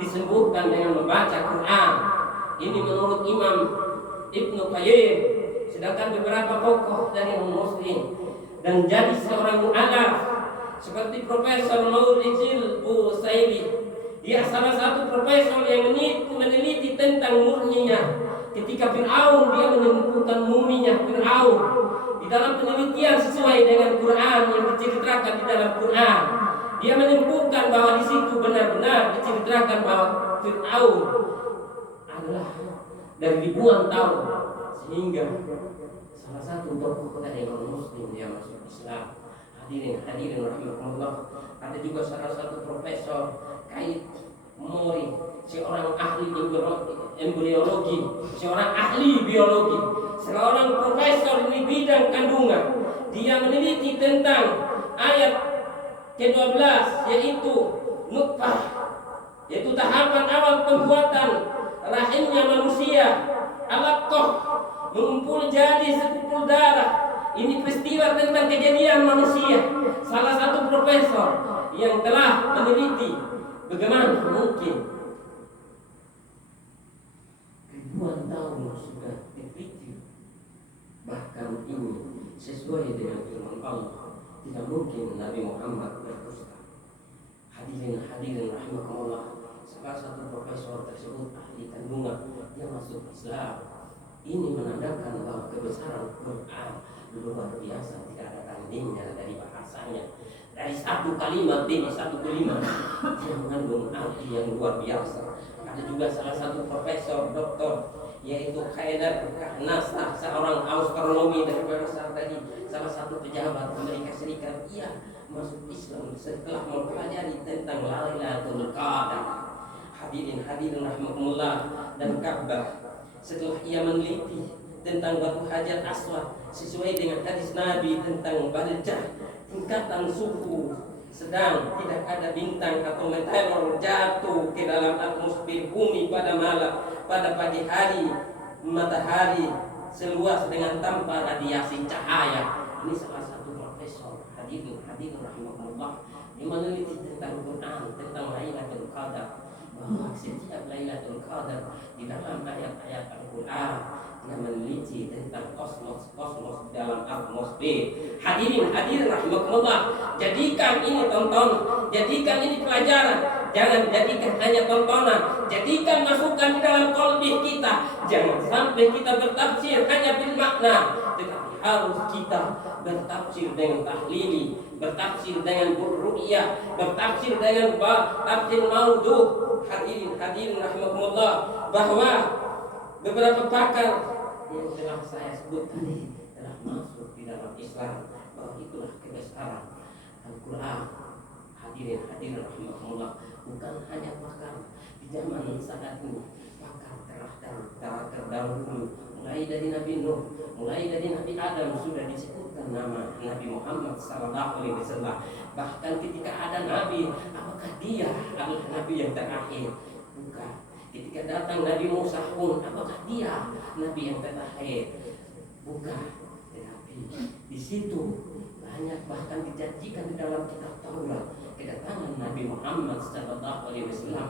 disembuhkan dengan membaca Quran. Ini menurut Imam Ibnu Qayyim. Sedangkan beberapa tokoh dari Muslim dan jadi seorang mu'alaf seperti Profesor Maurizil Busairi, dia salah satu profesor yang meneliti tentang murninya ketika Fir'aun, dia menemukan muminya Fir'aun di dalam penelitian sesuai dengan Quran yang diceritakan di dalam Quran. Dia menemukan bahwa di situ benar-benar diceritakan bahwa Fir'aun adalah dari ribuan tahun, sehingga salah satu tokoh dari orang Muslim yang masuk Islam. Hadirin rahimahullah. Ada juga salah satu profesor Kait Mori, seorang ahli embriologi, seorang ahli biologi, seorang profesor di bidang kandungan. Dia meneliti tentang ayat ke-12, yaitu nutfah, yaitu tahapan awal pembuatan rahimnya manusia, alaqah, mengumpul jadi sekumpul darah. Ini peristiwa tentang kejadian manusia. Salah satu profesor yang telah meneliti bagaimana mungkin ribuan tahun sudah dipikir, bahkan ini sesuai dengan firman Allah, tidak mungkin Nabi Muhammad berdusta. Hadirin rahimahullah. Salah satu profesor tersebut ahli kandungan yang masuk Islam. Ini menandakan bahwa kebesaran Quran luar biasa, tidak ada tandingnya dari bahasanya. Dari satu kalimat ini satu kalimat yang mengandung arti yang luar biasa. Ada juga salah satu profesor doktor yaitu Khader Nasr, seorang astronomi dari Bahasa tadi, salah satu pejabat Amerika Serikat. Ia masuk Islam setelah mempelajari tentang Lailatul Qadar. Hadirin rahimahullah. Dan Ka'bah, setelah ia meneliti tentang batu Hajar Aswad sesuai dengan hadis Nabi tentang baljah, tingkatan suhu sedang, tidak ada bintang atau meteor jatuh ke dalam atmosfer bumi pada malam, pada pagi hari matahari seluas dengan tanpa radiasi cahaya. Ini salah satu profesor. Hadirin rahimahullah, yang meneliti tentang Quran, tentang Lailatul Qadar, bahwa setiap Lailatul Qadar di dalam ayat-ayat Al-Quran yang meneliti tentang kosmos dalam atmosfer. Hadirin rahimahullah, jadikan ini tonton, jadikan ini pelajaran. Jangan jadikan hanya tontonan, jadikan masukan di dalam qalbi kita. Jangan sampai kita bertafsir hanya bil makna, tetapi harus kita bertafsir dengan tahlili, bertafsir dengan ru'yah, bertafsir dengan tafsir maudhu. Hadirin rahimahullah, bahwa beberapa pakar yang telah saya sebut tadi telah masuk di dalam Islam, bahwa itulah kebesaran Al-Quran. Hadirin rahimahullah, bukan hanya pakar di zaman saat ini, pakar telah terdahulu, mulai dari Nabi Nuh, mulai dari Nabi Adam sudah disebutkan nama Nabi Muhammad SAW. Bahkan ketika ada Nabi, apakah dia adalah Nabi yang terakhir? Bukan. Ketika datang Nabi Musa pun, apakah dia Nabi yang terakhir? Bukan. Tetapi di situ banyak bahkan dijanjikan di dalam kitab Taurat kedatangan Nabi Muhammad SAW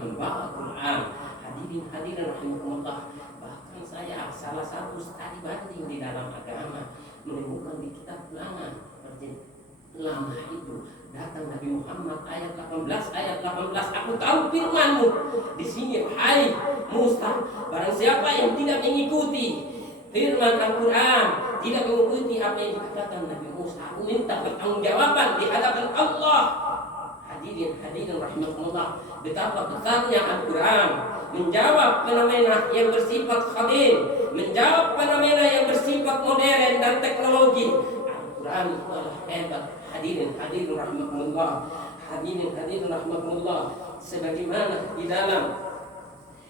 membawa Quran. Hadirin rahimahullah, bahkan saya salah satu studi banding di dalam agama menemukan di kitab ulangan lama itu datang Nabi Muhammad ayat 18, aku tahu firman-Mu di sini, hai Musa, barang siapa yang tidak mengikuti firman Al-Quran, tidak mengikuti apa yang dikatakan Nabi Musa, aku minta pertanggungjawaban di hadapan Allah. Hadirin rahimahullah, betapa besarnya Al-Quran menjawab fenomena yang bersifat khadim, menjawab fenomena yang bersifat modern dan teknologi. Al-Quran adalah hebat. Hadirin rahimahullah, sebagaimana di dalam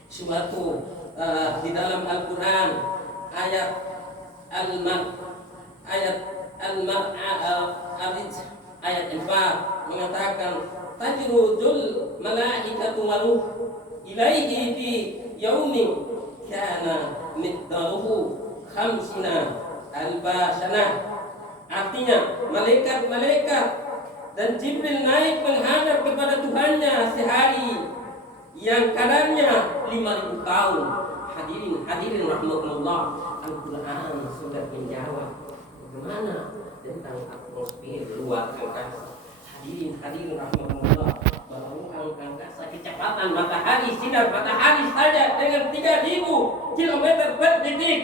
suatu di dalam Al-Quran ayat ayat 4 mengatakan tajrudul malaikatu waruh ilaihi fi yaumin kana miqdaruhu khamsina albasanah. Artinya malaikat dan Jibril naik menghadap kepada Tuhannya sehari yang kadarnya 5.000 tahun. Hadirin rahmatullah, Al-Quran sudah menjawab bagaimana tentang atmosfer luar angkasa. Hadirin rahmatullah, bahwa angkasa kecepatan matahari, sinar matahari saja dengan 3.000 kilometer per detik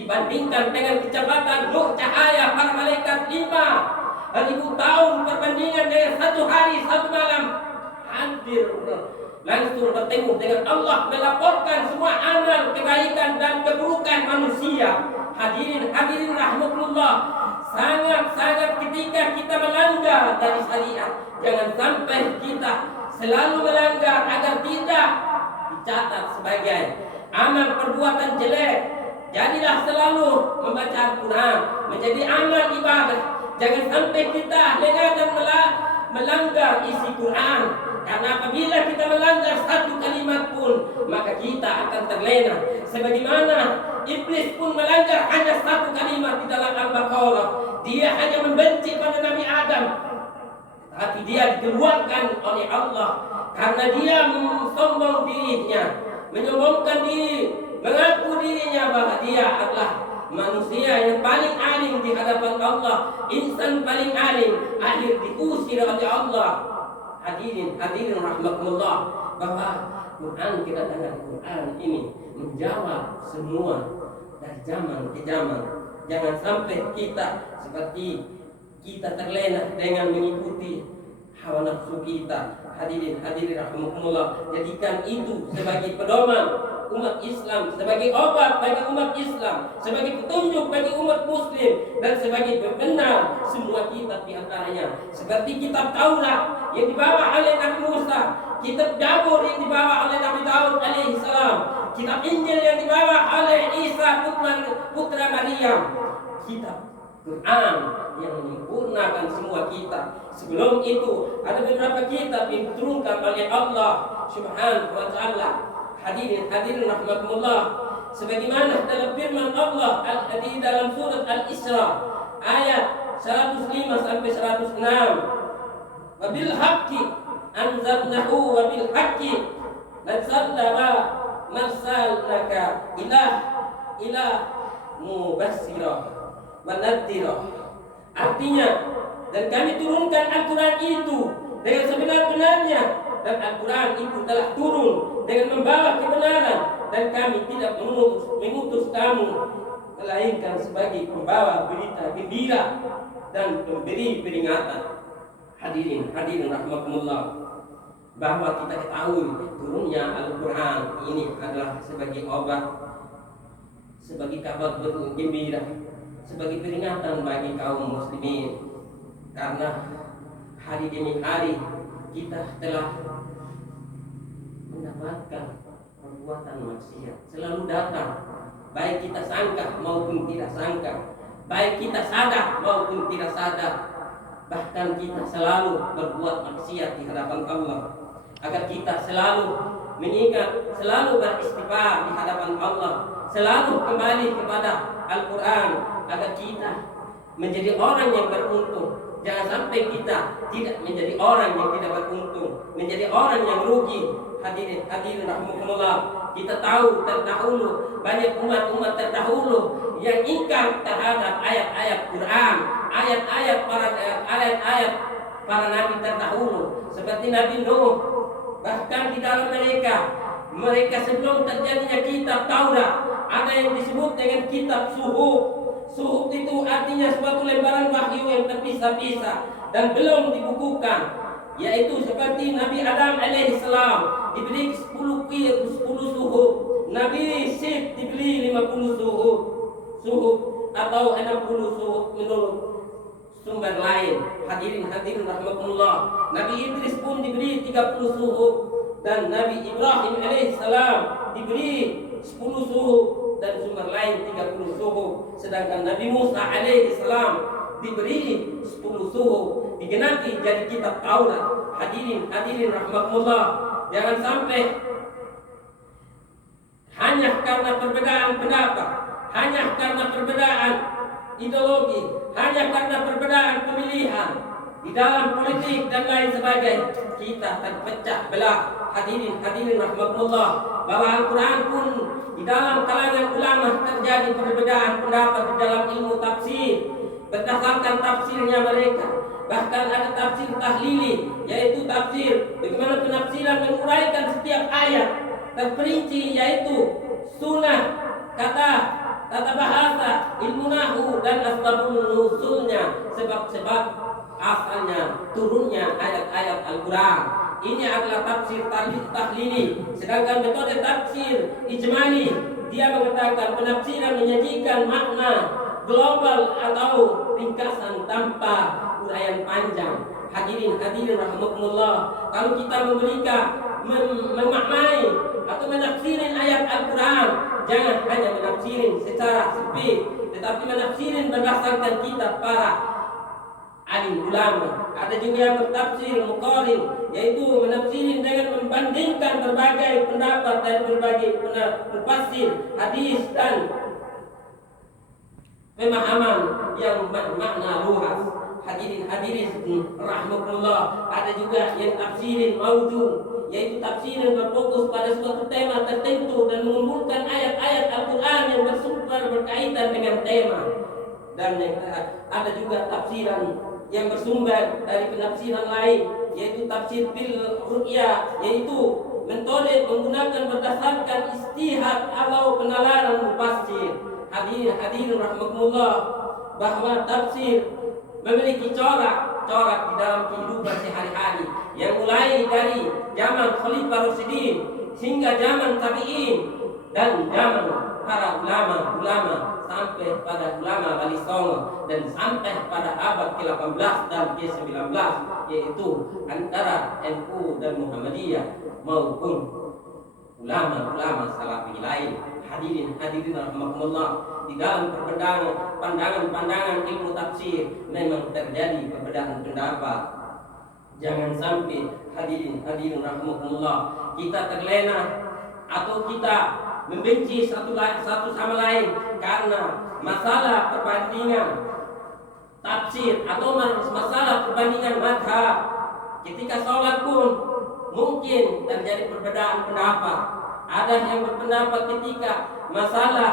dibandingkan dengan kecepatan nur cahaya para malaikat 5.000 tahun, perbandingan dengan 1 hari 1 malam. Hampir langsung bertemu dengan Allah, melaporkan semua amal kebaikan dan keburukan manusia. Hadirin rahmatullah, sangat ketika kita melanggar dari syariat, jangan sampai kita selalu melanggar agar tidak dicatat sebagai amal perbuatan jelek. Jadilah selalu membaca Al-Quran menjadi amal ibadah. Jangan sampai kita lengah dan melanggar isi Quran. Karena apabila kita melanggar satu kalimat pun, maka kita akan terlena. Sebagaimana iblis pun melanggar hanya satu kalimat di dalam Al-Baqarah. Dia hanya membenci pada Nabi Adam, tapi dia dikeluarkan oleh Allah karena dia menyombong dirinya, menyombongkan diri, mengaku dirinya bahwa dia adalah manusia yang paling alim di hadapan Allah, insan paling alim. Akhir diusir oleh Allah. Hadirin rahmatullah, bahwa Quran, kedatangan Quran ini menjawab semua dari zaman ke zaman. Jangan sampai kita seperti kita terlena dengan mengikuti hawa nafsu kita. Hadirin rahmatullah, jadikan itu sebagai pedoman umat Islam, sebagai obat bagi umat Islam, sebagai petunjuk bagi umat Muslim, dan sebagai benar semua kitab di antaranya, seperti kitab Taurat yang dibawa oleh Nabi Musa, kitab Zabur yang dibawa oleh Nabi Daud alaihissalam, kitab Injil yang dibawa oleh Isa putra Maryam, kitab Quran yang menyempurnakan semua kitab. Sebelum itu ada beberapa kitab yang diturunkan oleh Allah Subhanahu wa taala. Hadirin rahmatullah, sebagaimana dalam firman Allah dalam surat Al-Isra ayat 105 sampai 106, wabil haqqi anzalnahu wabil haqqi narsalnaka ila mubassirah wa nadhirah. Artinya, dan kami turunkan Al-Quran itu dengan sebenar-benarnya, dan Al-Quran itu telah turun dengan membawa kebenaran, dan kami tidak mengutus kamu melainkan sebagai pembawa berita gembira dan pemberi peringatan. Hadirin rahmatullah, bahwa kita ketahui turunnya Al-Quran ini adalah sebagai obat, sebagai kabar gembira, sebagai peringatan bagi kaum muslimin. Karena hari demi hari kita telah mendapatkan perbuatan maksiat selalu datang, baik kita sangka maupun tidak sangka, baik kita sadar maupun tidak sadar. Bahkan kita selalu berbuat maksiat di hadapan Allah, agar kita selalu mengingat, selalu beristighfar di hadapan Allah, selalu kembali kepada Al-Quran, agar kita menjadi orang yang beruntung. Jangan sampai kita tidak menjadi orang yang tidak beruntung, menjadi orang yang rugi. Hadirin rahmatullah, kita tahu terdahulu banyak umat terdahulu yang ingkar terhadap ayat-ayat Quran, ayat-ayat para nabi terdahulu, seperti Nabi Nuh. Bahkan di dalam mereka sebelum terjadinya kitab Taurat, ada yang disebut dengan kitab Suhuf. Suhuf itu artinya suatu lembaran wahyu yang terpisah-pisah dan belum dibukukan, yaitu seperti Nabi Adam alaihissalam diberi 10 suhuf, Nabi Syed diberi 50 suhuf atau 60 suhuf menurut sumber lain. Hadirin rahmatullah, Nabi Idris pun diberi 30 suhuf, dan Nabi Ibrahim alaihissalam diberi 10 suhuf dan sumber lain 30 suhuf. Sedangkan Nabi Musa alaihissalam diberi 10 suhuf, digenapi jadi kitab Taurat. Hadirin rahmatullah, jangan sampai hanya karena perbedaan pendapat, hanya karena perbedaan ideologi, hanya karena perbedaan pemilihan, di dalam politik dan lain sebagainya, kita terpecah belah. Hadirin rahmatullah, bahwa Al-Quran pun di dalam kalangan ulama terjadi perbedaan pendapat di dalam ilmu tafsir berdasarkan tafsirnya mereka. Bahkan ada tafsir tahlili, yaitu tafsir bagaimana penafsiran menguraikan setiap ayat terperinci, yaitu sunnah, kata, tata bahasa, ilmu nahwu dan asbabun nuzulnya, sebab-sebab asalnya turunnya ayat-ayat Al-Quran. Ini adalah tafsir tahlili. Sedangkan metode tafsir ijmali, dia mengatakan penafsiran menyajikan makna global atau ringkasan tanpa uraian panjang. Hadirin rahimakumullah, kalau kita memaknai atau menafsirin ayat Al-Quran, jangan hanya menafsirin secara sempit, tetapi menafsirin berdasarkan kitab para alim ulama. Ada juga yang bertafsir muqarin, yaitu menafsirin dengan membandingkan berbagai pendapat dari berbagai mufassir hadis dan pemahaman yang makna luas. Hadirin rahmatullah, ada juga yang tafsirin maudhu, yaitu tafsirin berfokus pada suatu tema tertentu dan mengumpulkan ayat-ayat Al-Quran yang bersumber berkaitan dengan tema. Dan ada juga tafsiran yang bersumber dari penafsiran lain, yaitu tafsir bil ru'ya, yaitu metode menggunakan berdasarkan istihad atau penalaran mufassir. Hadirin rahmatullah, bahwa tafsir memiliki corak di dalam kehidupan sehari-hari, yang mulai dari zaman Khalifah Rasyidin hingga zaman Tabi'in dan zaman para ulama sampai pada ulama Bali Songo dan sampai pada abad ke-18 dan ke-19, yaitu antara NU dan Muhammadiyah maupun ulama-ulama salafi lain. Hadirin rahmatullah, di dalam perbedaan pandangan ilmu tafsir memang terjadi perbedaan pendapat. Jangan sampai hadirin rahmatullah, kita terlena atau kita membenci satu sama lain karena masalah perbandingan tafsir atau masalah perbandingan madhab. Ketika sholat pun mungkin terjadi perbedaan pendapat. Ada yang berpendapat ketika masalah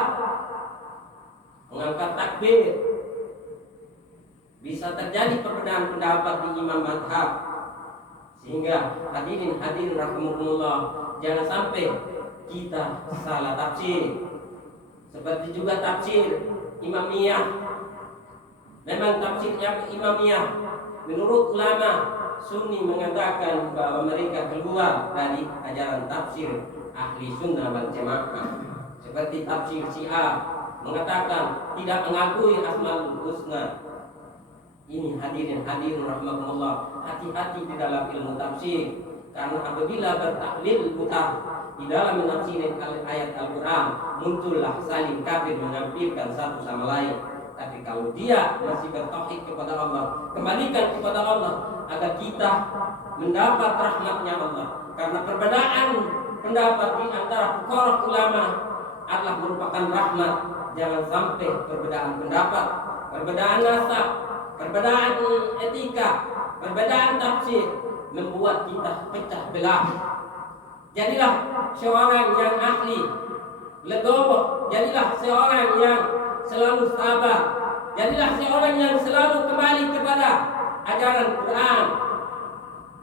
mengangkat takbir bisa terjadi perbedaan pendapat di imam madhab. Sehingga hadirin rahimahumullah, jangan sampai kita salah tafsir. Seperti juga tafsir Imamiyah. Memang tafsirnya Imamiyah, menurut ulama Sunni mengatakan bahwa mereka keluar dari ajaran tafsir ahli sunnah wal jamaah. Seperti tafsir Syiah mengatakan tidak mengakui asmaul husna. Ini hadirin rahmatullah, hati-hati di dalam ilmu tafsir, karena apabila bertaklil buta di dalam menafsirkan ayat Al-Quran, muncullah saling kafir mengampirkan satu sama lain. Tapi kalau dia masih bertauhid kepada Allah, kembalikan kepada Allah agar kita mendapat rahmatnya Allah. Karena perbedaan pendapat di antara fuqaha ulama adalah merupakan rahmat. Jangan sampai perbedaan pendapat, perbedaan nasab, perbedaan etika, perbedaan tafsir membuat kita pecah belah. Jadilah seorang yang ahli legowo, jadilah seorang yang selalu sabar, jadilah seorang yang selalu kembali kepada ajaran Quran,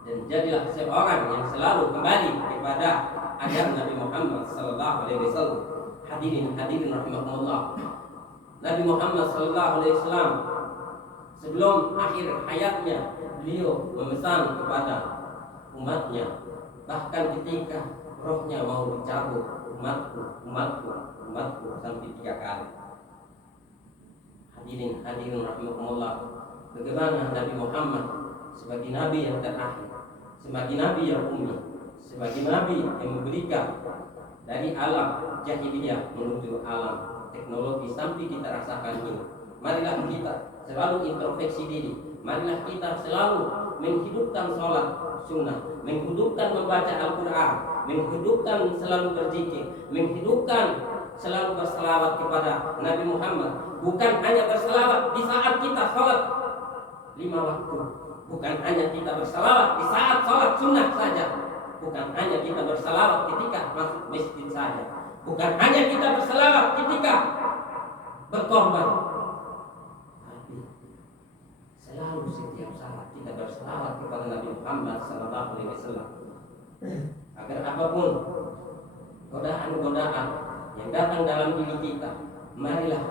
dan jadilah seorang yang selalu kembali kepada ajaran Nabi Muhammad sallallahu alaihi wasallam. Hadirin rahimahullah, Nabi Muhammad sallallahu alaihi wasallam sebelum akhir hayatnya beliau memesan kepada umatnya, bahkan ketika rohnya mau dicabut, umatku sampai 3 kali. Hadirin rahimahullah, bagaimana Nabi Muhammad sebagai nabi yang terakhir, sebagai nabi yang ummi, sebagai nabi yang memberikan dari alam jahiliyah menuju alam teknologi sampai kita rasakan ini. Marilah kita selalu introspeksi diri. Marilah kita selalu menghidupkan sholat sunnah, menghidupkan membaca Al-Quran, menghidupkan selalu berzikir, menghidupkan selalu berselawat kepada Nabi Muhammad. Bukan hanya berselawat di saat kita sholat 5 waktu, Bukan hanya kita bersalawat di saat sholat sunnah saja, bukan hanya kita bersalawat ketika masuk masjid saja, bukan hanya kita bersalawat ketika berkorban, tapi selalu setiap saat kita bersalawat kepada Nabi Muhammad SAW, agar apapun godaan-godaan yang datang dalam diri kita, marilah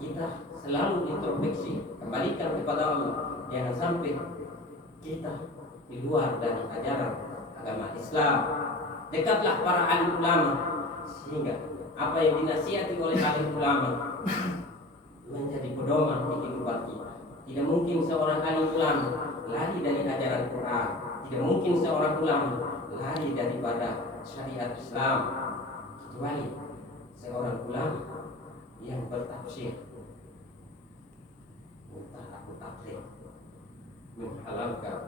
kita selalu introspeksi, kembalikan kepada Allah. Jangan sampai kita di luar dari ajaran agama Islam. Dekatlah para alim ulama, sehingga apa yang dinasihati oleh alim ulama menjadi pedoman di kehidupan kita. Tidak mungkin seorang alim ulama lari dari ajaran Quran. Tidak mungkin seorang ulama lari daripada syariat Islam, kecuali seorang ulama yang bertafsir mutakhir, menghalalkan,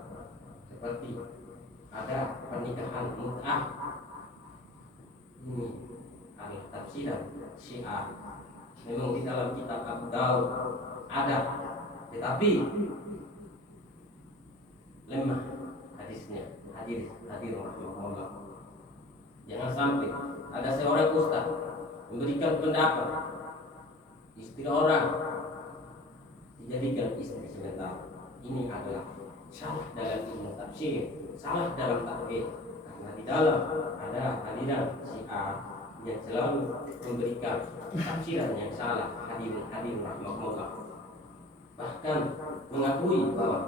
seperti ada pernikahan mut'ah. Ini adalah tafsiran Syiah. Memang di dalam kitab Abu Daud ada, tetapi lemah hadisnya. Hadir rahimahullah. Jangan sampai ada seorang ustaz memberikan pendapat istri orang dijadikan istri sementara. Ini adalah salah dalam ilmu tafsir, salah dalam takwil, karena di dalam ada aliran Syiah yang selalu memberikan tafsiran yang salah. Hadirin rahimahullah, bahkan mengakui bahwa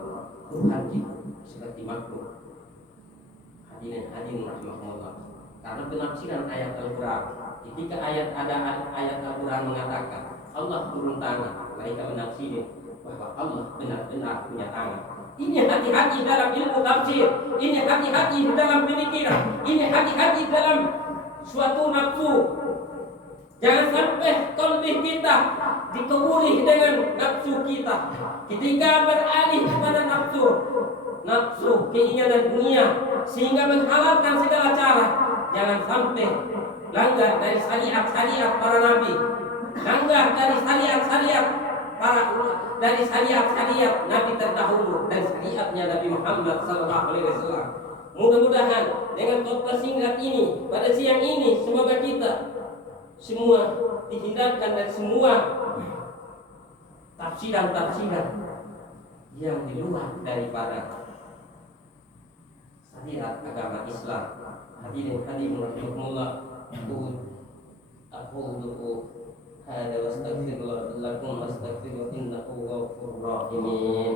Tuhan itu seperti makhluk. Hadirin rahimahullah, karena penafsiran ayat Al-Quran, ketika ada ayat Al-Quran mengatakan Allah turun tangan, mereka menafsiri bahwa Allah benar-benar punya tangan. Ini hati-hati dalam ilmu tafsir, ini hati-hati dalam pemikiran, ini hati-hati dalam suatu nafsu. Jangan sampai qalbi kita dikebuli dengan nafsu kita. Ketika beralih kepada nafsu keinginan dunia, sehingga menghalalkan segala cara, jangan sampai langgar dari syariat-syariat para nabi, langgar dari syariat-syariat nabi terdahulu dan syariatnya Nabi Muhammad SAW. Mudah-mudahan dengan khotbah singkat ini pada siang ini, semoga kita semua dihindarkan dari semua tafsiran-tafsiran yang di luar daripada syariat agama Islam. Hadirin rahimahullah, aqulu hada wa astaghfirullah lakum wastaghfiru innahu ghafurur rahim.